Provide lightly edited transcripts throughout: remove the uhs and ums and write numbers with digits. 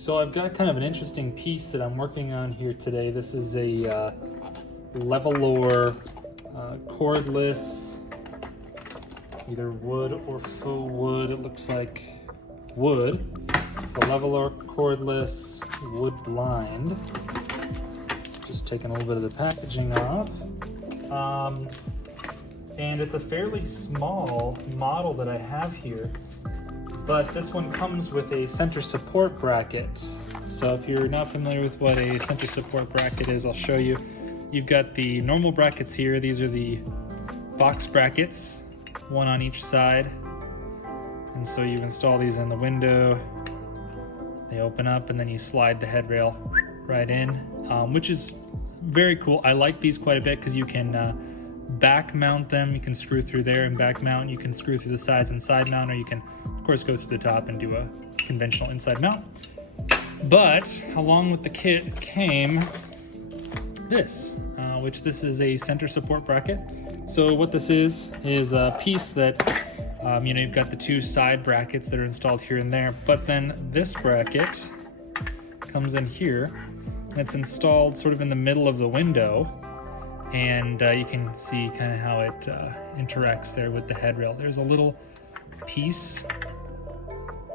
So I've got kind of an interesting piece that I'm working on here today. This is a Levolor cordless, either wood or faux wood. It looks like wood. So Levolor cordless wood blind. Just taking a little bit of the packaging off. And it's a fairly small model that I have here, but this one comes with a center support bracket. So if you're not familiar with what a center support bracket is, I'll show you. You've got the normal brackets here. These are the box brackets, one on each side. And so you install these in the window. They open up and then you slide the headrail right in, which is very cool. I like these quite a bit because you can back mount them. You can screw through there and back mount. You can screw through the sides and side mount, or you can of course go through the top and do a conventional inside mount. But along with the kit came this, which this is a center support bracket. So what this is a piece that you've got the two side brackets that are installed here and there, but then this bracket comes in here and it's installed sort of in the middle of the window. And you can see kind of how it interacts there with the headrail. There's a little piece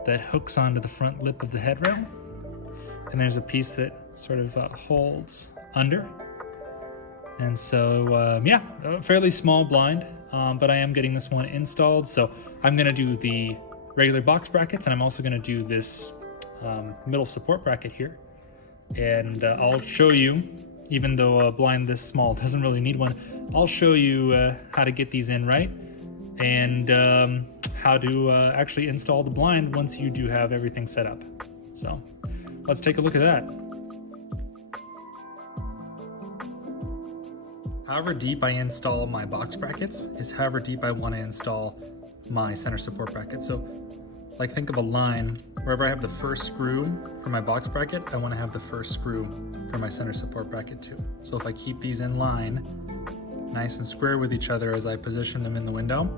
that hooks onto the front lip of the headrail, and there's a piece that sort of holds under. And so, fairly small blind, but I am getting this one installed. So I'm gonna do the regular box brackets, and I'm also gonna do this middle support bracket here. And I'll show you, even though a blind this small doesn't really need one, I'll show you how to get these in right, and how to actually install the blind once you do have everything set up. So let's take a look at that. However deep I install my box brackets is however deep I want to install my center support bracket. So like, think of a line. Wherever I have the first screw for my box bracket, I want to have the first screw for my center support bracket too. So if I keep these in line, nice and square with each other as I position them in the window,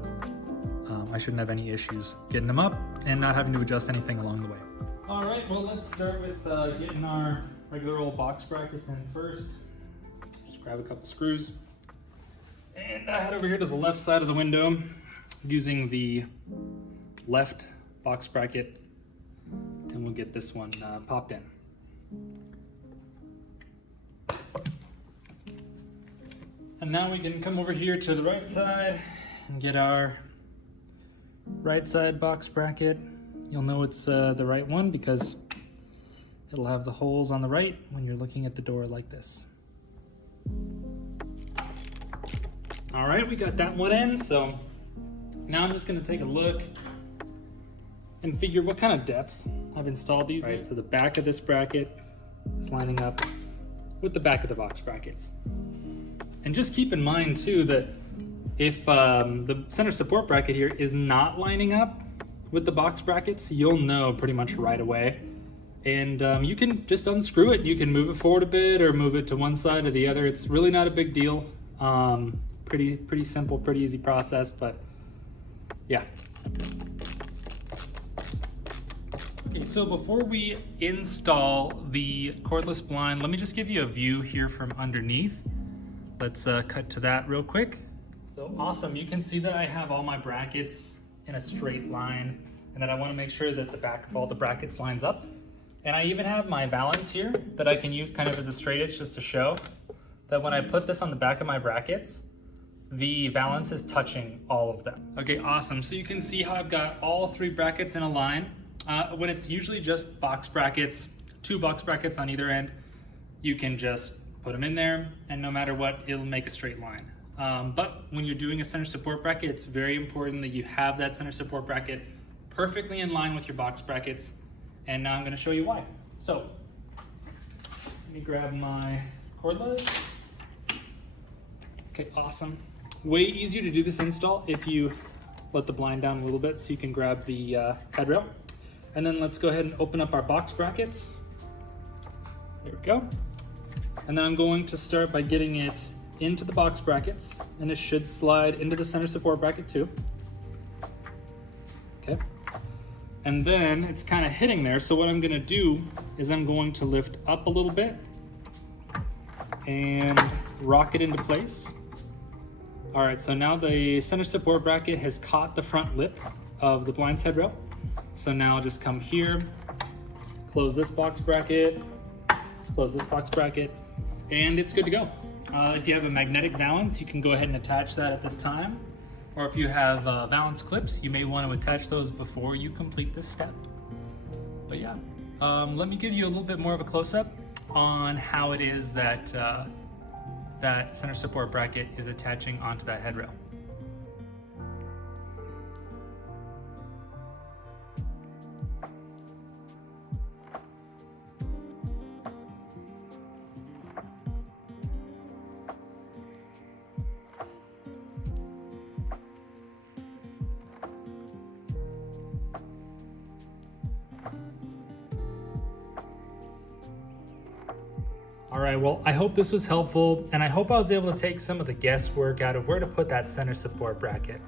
I shouldn't have any issues getting them up and not having to adjust anything along the way. All right, well, let's start with getting our regular old box brackets in first. Just grab a couple screws. And I head over here to the left side of the window using the left box bracket, and we'll get this one popped in. And now we can come over here to the right side and get our right side box bracket. You'll know it's the right one because it'll have the holes on the right when you're looking at the door like this. All right, we got that one in, so now I'm just gonna take a look and figure what kind of depth I've installed these. Right, so the back of this bracket is lining up with the back of the box brackets. And just keep in mind too that if the center support bracket here is not lining up with the box brackets, you'll know pretty much right away. And you can just unscrew it. You can move it forward a bit or move it to one side or the other. It's really not a big deal. Pretty simple, pretty easy process, but yeah. Okay, so before we install the cordless blind, let me just give you a view here from underneath. Let's cut to that real quick. So awesome, you can see that I have all my brackets in a straight line, and that I want to make sure that the back of all the brackets lines up. And I even have my valance here that I can use kind of as a straight edge just to show that when I put this on the back of my brackets, the valance is touching all of them. Okay, awesome. So you can see how I've got all three brackets in a line. When it's usually just box brackets, two box brackets on either end, you can just put them in there and no matter what, it'll make a straight line. But when you're doing a center support bracket, it's very important that you have that center support bracket perfectly in line with your box brackets. And now I'm gonna show you why. So, let me grab my cordless. Okay, awesome. Way easier to do this install if you let the blind down a little bit so you can grab the headrail. And then let's go ahead and open up our box brackets. There we go. And then I'm going to start by getting it into the box brackets, and it should slide into the center support bracket too. Okay. And then it's kind of hitting there. So what I'm gonna do is I'm going to lift up a little bit and rock it into place. All right, so now the center support bracket has caught the front lip of the blinds headrail. So now I'll just come here, close this box bracket, close this box bracket, and it's good to go. If you have a magnetic valance, you can go ahead and attach that at this time. Or if you have valance clips, you may want to attach those before you complete this step. But yeah, let me give you a little bit more of a close-up on how it is that that center support bracket is attaching onto that headrail. All right, well, I hope this was helpful, and I hope I was able to take some of the guesswork out of where to put that center support bracket.